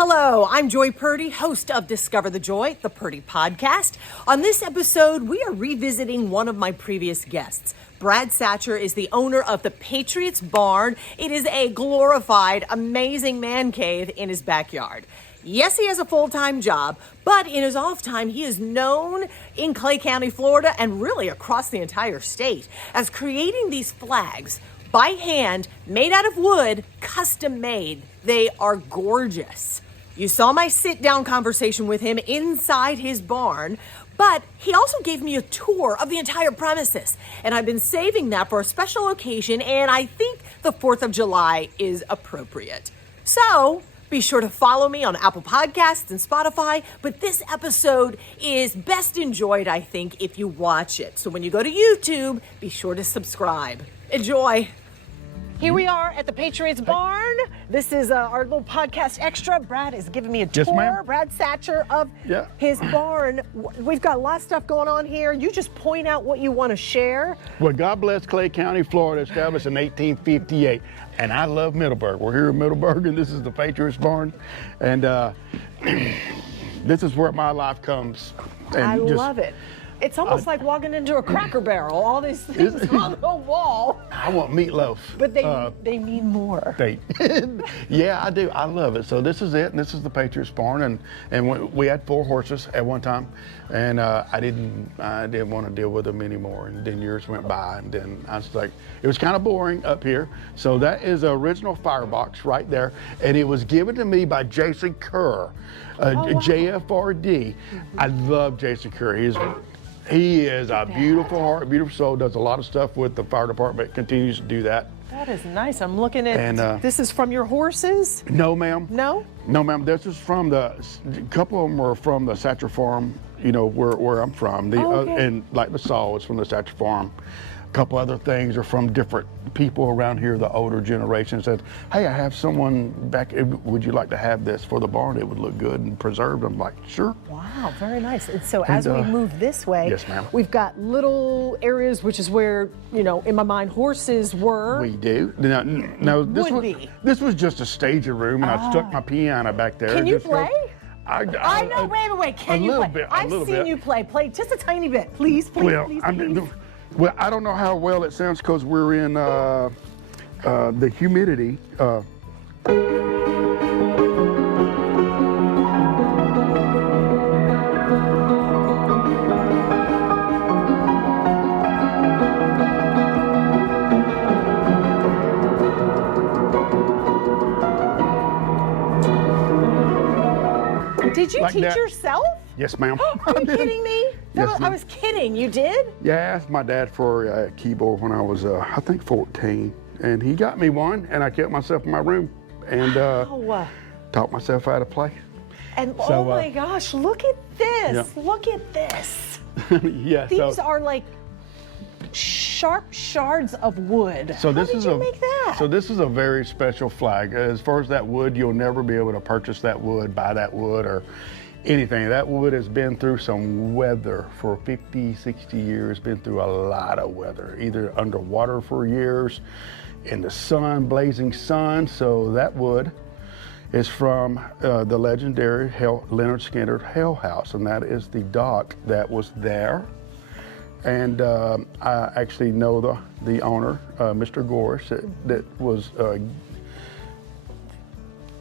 Hello, I'm Joy Purdy, host of Discover the Joy, the Purdy podcast. On this episode, we are revisiting one of my previous guests. Brad Satcher is the owner of the Patriot's Barn. It is a glorified, amazing man cave in his backyard. Yes, he has a full-time job, but in his off time, he is known in Clay County, Florida, and really across the entire state as creating these flags by hand, made out of wood, custom made. They are gorgeous. You saw my sit-down conversation with him inside his barn, but he also gave me a tour of the entire premises. And I've been saving that for a special occasion, and I think the 4th of July is appropriate. So be sure to follow me on Apple Podcasts and Spotify, but this episode is best enjoyed, I think, if you watch it. So when you go to YouTube, be sure to subscribe. Enjoy. Here we are at the Patriot's Barn. This is our little podcast extra. Brad is giving me a tour. Yes, ma'am. Brad Satcher of his barn. We've got a lot of stuff going on here. You just point out what you want to share. Well, God bless Clay County, Florida, established in 1858. And I love Middleburg. We're here in Middleburg, and this is the Patriot's Barn. And this is where my life comes. And I love it. It's almost like walking into a Cracker Barrel. All these things on the wall. I want meatloaf. But they mean more. Yeah, I do. I love it. So this is it, and this is the Patriots Barn, and we had 4 horses at one time, and I didn't want to deal with them anymore. And then years went by, and then I was like, it was kind of boring up here. So that is the original firebox right there, and it was given to me by Jason Kerr, JFRD. I love Jason Kerr. He is a beautiful heart, beautiful soul, does a lot of stuff with the fire department, continues to do that. That is nice. I'm looking at, this is from your horses? No, ma'am. No? No, ma'am. This is from a couple of them are from the Satcher farm, you know, where I'm from. And like the saw is from the Satcher farm. A couple other things are from different people around here, the older generation said, hey, I have someone back, would you like to have this for the barn? It would look good and preserved. I'm like, sure. Wow, very nice. And so as we move this way, yes, ma'am. We've got little areas, which is where, you know, in my mind, horses were. We do. No, this was just a staging room, and I stuck my piano back there. Can you play? I know, wait. Can you play? I've seen you play. Play just a tiny bit. Please. Well, I don't know how well it sounds because we're in the humidity. Did you teach yourself? Yes, ma'am. Are you kidding me? Yes, I was kidding. You did? Yeah, I asked my dad for a keyboard when I was, I think, 14. And he got me one, and I kept myself in my room and taught myself how to play. And oh my gosh, look at this. Yeah. Look at this. Yeah. These are like sharp shards of wood. So How did you make that? So this is a very special flag. As far as that wood, you'll never be able to purchase that wood, buy that wood, or anything. That wood has been through some weather for 50, 60 years, been through a lot of weather, either underwater for years, in the sun, blazing sun. So that wood is from the legendary Lynyrd Skynyrd Hell House, and that is the dock that was there. And I actually know the owner, Mr. Gorish, that was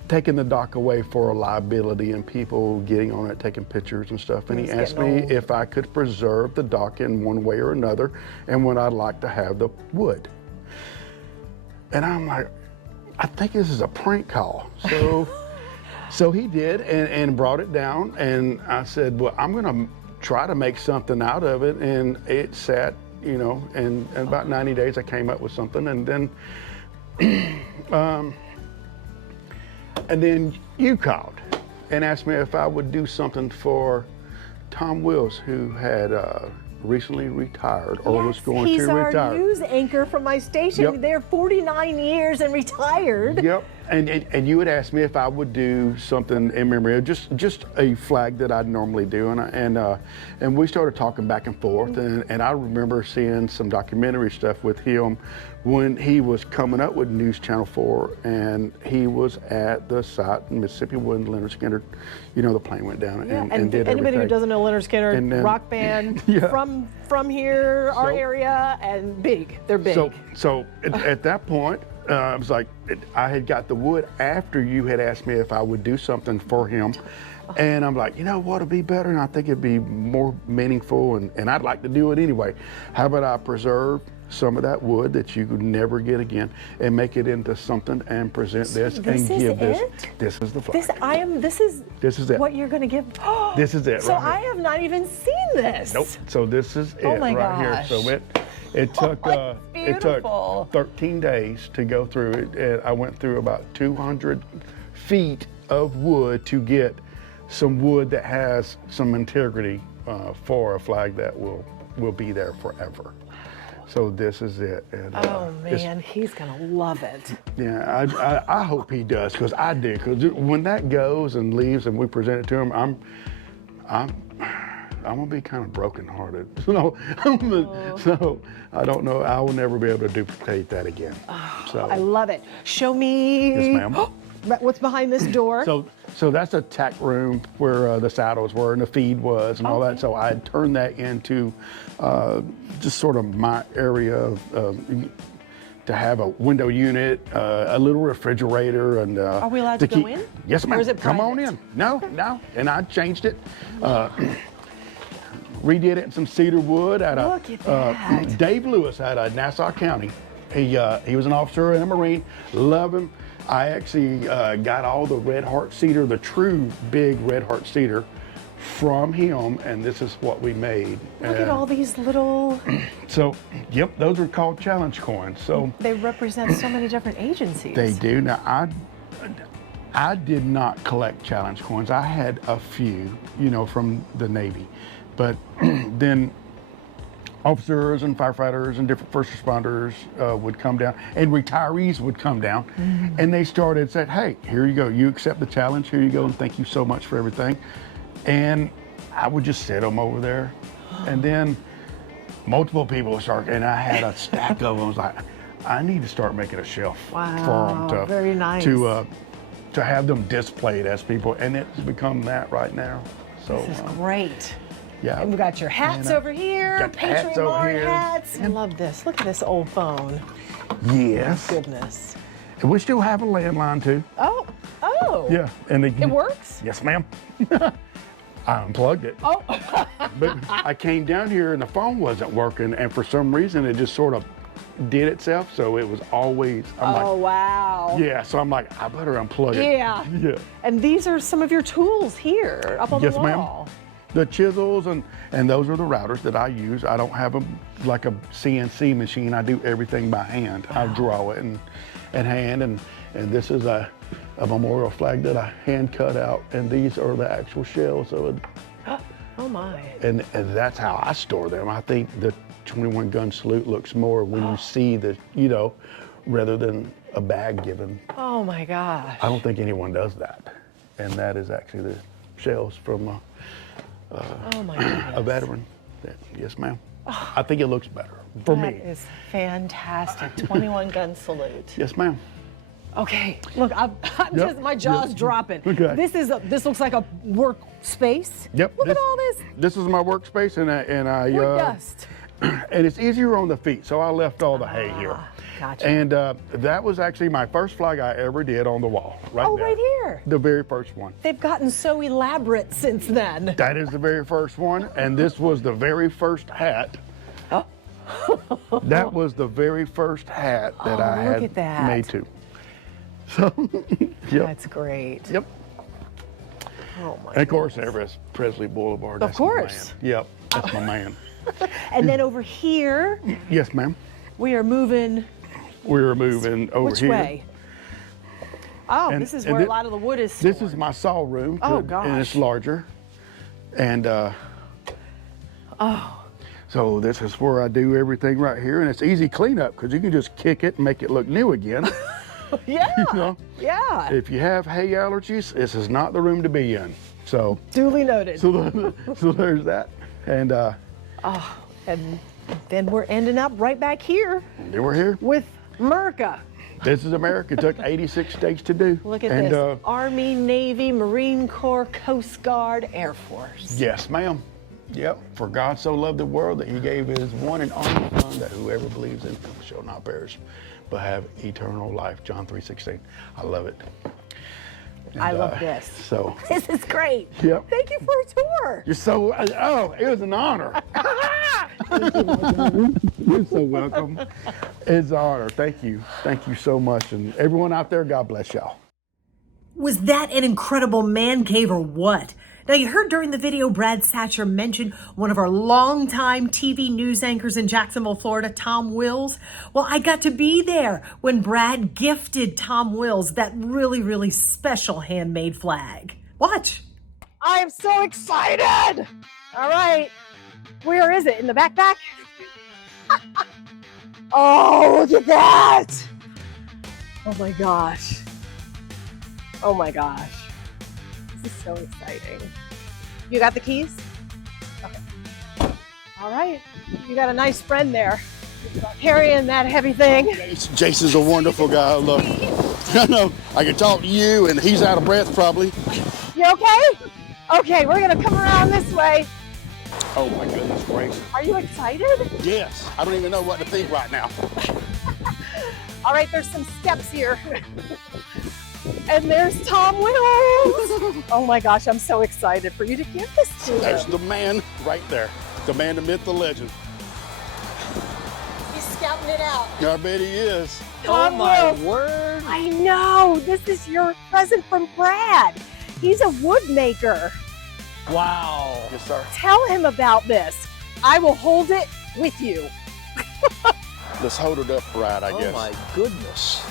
taking the dock away for a liability and people getting on it, taking pictures and stuff. And he asked me if I could preserve the dock in one way or another and when I'd like to have the wood. And I'm like, I think this is a prank call. So he did and brought it down, and I said, well, I'm gonna try to make something out of it. And it sat, you know, and in about 90 days I came up with something, and then you called and asked me if I would do something for Tom Wills, who had recently retired or was going to retire. He's our news anchor from my station. Yep. They're 49 years and retired. Yep. and you had asked me if I would do something in memory of just a flag that I'd normally do, and we started talking back and forth, and I remember seeing some documentary stuff with him when he was coming up with News Channel 4, and he was at the site in Mississippi when Lynyrd Skynyrd, the plane went down and did anybody everything. who doesn't know Lynyrd Skynyrd, And then- rock band Yeah. from here, our So- area, and big. They're big. So at that point, I was like, I had got the wood after you had asked me if I would do something for him. And I'm like, what would be better? And I think it'd be more meaningful, and I'd like to do it anyway. How about I preserve some of that wood that you could never get again and make it into something and present this and give this. This is the flag. This is it. What you're going to give. This is it. So right I have not even seen this. Nope. So this is it Oh my right here. gosh. So it took it took beautiful. 13 days to go through it, and I went through about 200 feet of wood to get some wood that has some integrity for a flag that will be there forever. So this is it. And, Oh man, he's gonna love it. yeah, I hope he does, because I did. Because when that goes and leaves and we present it to him, I'm gonna be kind of brokenhearted. So I don't know. I will never be able to duplicate that again. So I love it. Show me. Yes, ma'am. What's behind this door? So that's a tack room where the saddles were and the feed was and all that. So I had turned that into just sort of my area to have a window unit, a little refrigerator, and Are we allowed to go in? Yes, ma'am. Or is it Come on private? in. No, and I changed it. Redid it in some cedar wood out Look at that. Dave Lewis out of Nassau County. He was an officer and a Marine. Love him. I actually got all the red heart cedar, the true big red heart cedar, from him, and this is what we made. Look at all these little. So, yep, those are called challenge coins. So They represent so many different agencies. they do. Now, I did not collect challenge coins. I had a few, from the Navy, but then officers and firefighters and different first responders would come down, and retirees would come down, and they started saying, hey, here you go, you accept the challenge, here you go, and thank you so much for everything. And I would just sit them over there, and then multiple people started, and I had a stack of them. I was like, I need to start making a shelf for them very nice. to have them displayed as people, and it's become that right now. So This is great. yeah. And we got your hats over here. got the hats Patriot over Barn here. hats. I love this. Look at this old phone. Yes. Goodness. And we still have a landline too. Oh. Yeah. And It works? Yes, ma'am. I unplugged it. Oh. But I came down here and the phone wasn't working, and for some reason it just sort of did itself. So it was always. Wow. Yeah. So I'm like, I better unplug it. Yeah. Yeah. And these are some of your tools here up on Yes, the ma'am. wall. The chisels and those are the routers that I use. I don't have them like a CNC machine. I do everything by hand. I draw it and hand, and this is a memorial flag that I hand cut out, and these are the actual shells of it. Oh my. And that's how I store them. I think the 21 gun salute looks more when you see the, rather than a bag given. Oh my gosh. I don't think anyone does that. And that is actually the shells from Oh my goodness. a veteran. Yes, ma'am. I think it looks better for That me. is fantastic. 21 gun salute. Yes, ma'am. Okay, look, I'm just my jaw's dropping. Okay. This looks like a workspace. Yep. Look at all this This is my workspace, and I wood dust. and it's easier on the feet, so I left all the hay here. Gotcha. And that was actually my first flag I ever did on the wall, right Oh, there. right here. The very first one. They've gotten so elaborate since then. That is the very first one, and this was the very first hat. That was the very first hat that I look had at that. made too. So, yep. That's great. Yep. Oh my. And of course, there is Presley Boulevard. Of That's my course. man. Yep, that's my man. And then over here, Yes, ma'am. we are moving. We're moving over Which here. way? Oh, And- this is and where a thi- lot of the wood is This stored. is my saw room. Oh, And it's gosh. larger. And so this is where I do everything right here, and it's easy cleanup because you can just kick it and make it look new again. Yeah. You know? Yeah. If you have hay allergies, this is not the room to be in. So Duly noted. so there's that. And And then we're ending up right back here then we're here. with America. This is America. It took 86 states to do. Look at this. Army, Navy, Marine Corps, Coast Guard, Air Force. Yes, ma'am. Yep. For God so loved the world that he gave his one and only son, that whoever believes in him shall not perish, but have eternal life. John 3:16. I love it. And, I love this. So This is great. Yep. Thank you for a tour. you're so, it was an honor. You're so welcome. It's an honor. Thank you. Thank you so much. And everyone out there, God bless y'all. Was that an incredible man cave or what? Now, you heard during the video Brad Satcher mention one of our longtime TV news anchors in Jacksonville, Florida, Tom Wills. Well, I got to be there when Brad gifted Tom Wills that really, really special handmade flag. Watch. I am so excited. All right. Where is it? In the backpack? Oh, look at that. Oh my gosh. Oh my gosh. This is so exciting. You got the keys? Okay. All right. You got a nice friend there carrying that heavy thing. Jason's a wonderful guy. I love him. I know. I can talk to you, and he's out of breath probably. You okay? Okay, we're going to come around this way. Oh my goodness gracious. Are you excited? Yes. I don't even know what to think right now. All right, there's some steps here. And there's Tom Wills. Oh my gosh, I'm so excited for you to give this to him. There's the man right there. The man, the myth, the legend. He's scouting it out. I bet he is. Tom Oh my Wills. word. I know. This is your present from Brad. He's a wood maker. Wow. Yes, sir. Tell him about this. I will hold it with you. Let's hold it up right, I Oh guess. my goodness.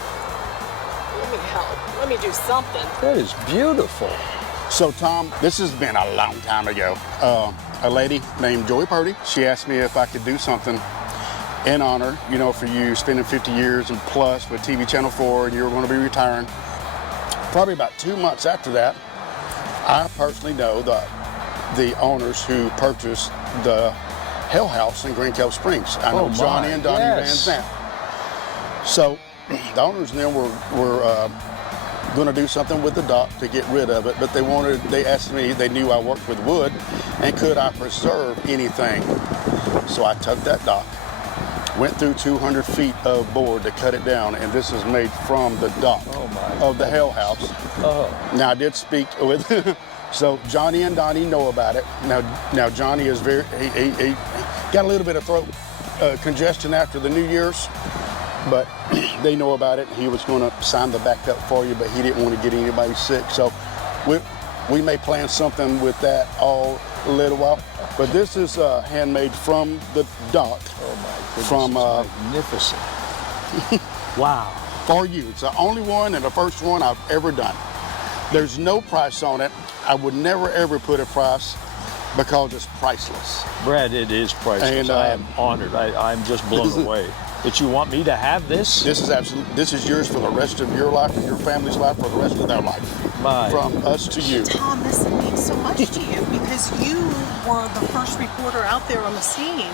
Let me help. Let me do something. That is beautiful. So, Tom, this has been a long time ago. A lady named Joy Purdy, she asked me if I could do something in honor, you know, for you spending 50 years and plus with TV Channel 4, and you were going to be retiring. Probably about 2 months after that, I personally know the owners who purchased the Hell House in Green Cove Springs. I know Oh, Johnny my, and Donnie yes. Van Zandt. So the owners then were going to do something with the dock to get rid of it, but they asked me, they knew I worked with wood, and could I preserve anything? So I took that dock, went through 200 feet of board to cut it down, and this is made from the dock of the Hell House. Oh. Now I did speak with, so Johnny and Donnie know about it. Now Johnny is he got a little bit of throat congestion after the New Year's, but they know about it. He was going to sign the back up for you, but he didn't want to get anybody sick. So we may plan something with that all a little while. But this is handmade from the dock. Oh my goodness. From It's magnificent. Wow. for you. It's the only one and the first one I've ever done. There's no price on it. I would never ever put a price because it's priceless. Brad, it is priceless. And, I am honored. I'm just blown away. That you want me to have this? This is yours for the rest of your life and your family's life for the rest of their life. My. From us to you. Tom, this means so much to you because you were the first reporter out there on the scene.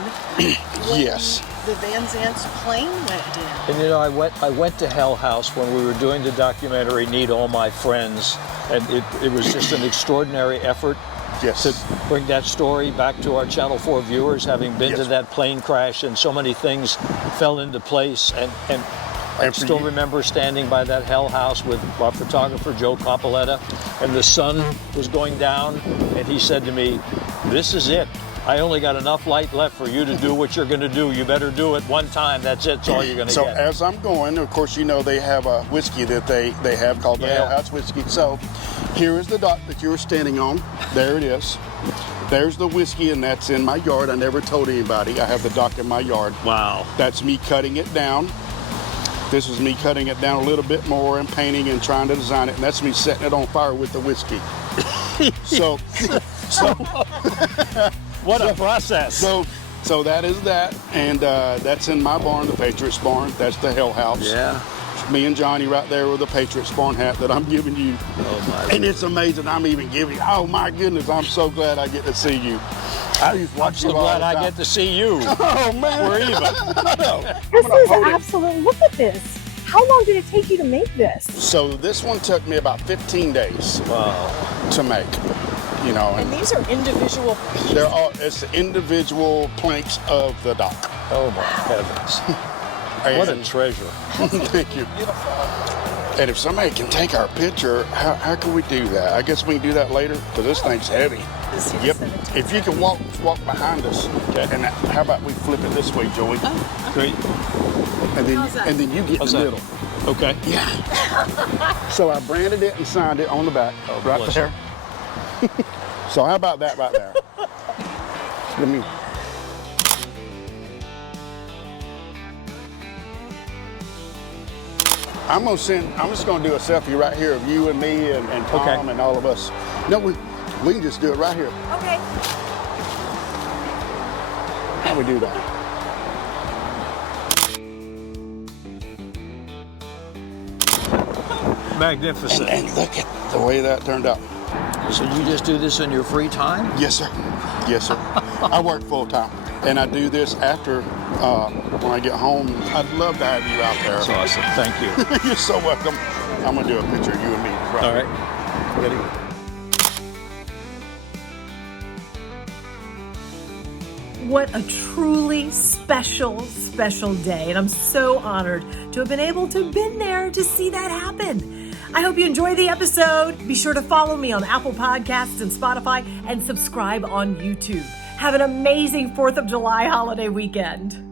Yes. The Van Zandt's plane went down. And you know, I went to Hell House when we were doing the documentary Need All My Friends, and it was just an extraordinary effort Yes. to bring that story back to our Channel 4 viewers, having been to Yes. that plane crash, and so many things fell into place. And I And for still you- remember standing by that Hell House with our photographer, Joe Coppolietta, and the sun was going down, and he said to me, "This is it. I only got enough light left for you to do what you're going to do. You better do it one time. That's it. That's all you're going to So get." as I'm going, of course, you know they have a whiskey that they have called the Yeah. Hell House whiskey. So here is the dock that you were standing on. There it is. There's the whiskey, and that's in my yard. I never told anybody. I have the dock in my yard. Wow. That's me cutting it down. This is me cutting it down a little bit more and painting and trying to design it. And that's me setting it on fire with the whiskey. so What a process. So that is that, and that's in my barn, the Patriot's barn. That's the Hell House. Yeah. Me and Johnny right there with the Patriot spawn hat that I'm giving you. Oh my. And it's amazing. I'm even giving you. Oh my goodness! I'm so glad I get to see you. I used to watch So you all glad the I time. get to see you. Oh man, We're even. This is absolutely, look at this. How long did it take you to make this? So this one took me about 15 days Wow. to make. You know, And and these are individual pieces. they're all it's the individual planks of the dock. Oh my heavens. What a And- treasure. Thank you. And if somebody can take our picture, how can we do that? I guess we can do that later because this thing's heavy. Yep. If you can walk behind us, Okay. and how about we flip it this way, Joey? Great. And then you get How's in the that? middle. Okay. Yeah. So I branded it and signed it on the back, Oh, right bless there. So how about that right there? Let me. I'm just gonna do a selfie right here of you and me and Tom Okay. and all of us. No, we can just do it right here. Okay. How we do that? Magnificent. And look at the way that turned out. So you just do this in your free time? Yes, sir. Yes, sir. I work full time, and I do this after when I get home. I'd love to have you out there. That's awesome. Thank you. You're so welcome. I'm gonna do a picture of you and me. Right. All right. Ready? What a truly special, special day. And I'm so honored to have been able to have been there to see that happen. I hope you enjoy the episode. Be sure to follow me on Apple Podcasts and Spotify and subscribe on YouTube. Have an amazing 4th of July holiday weekend.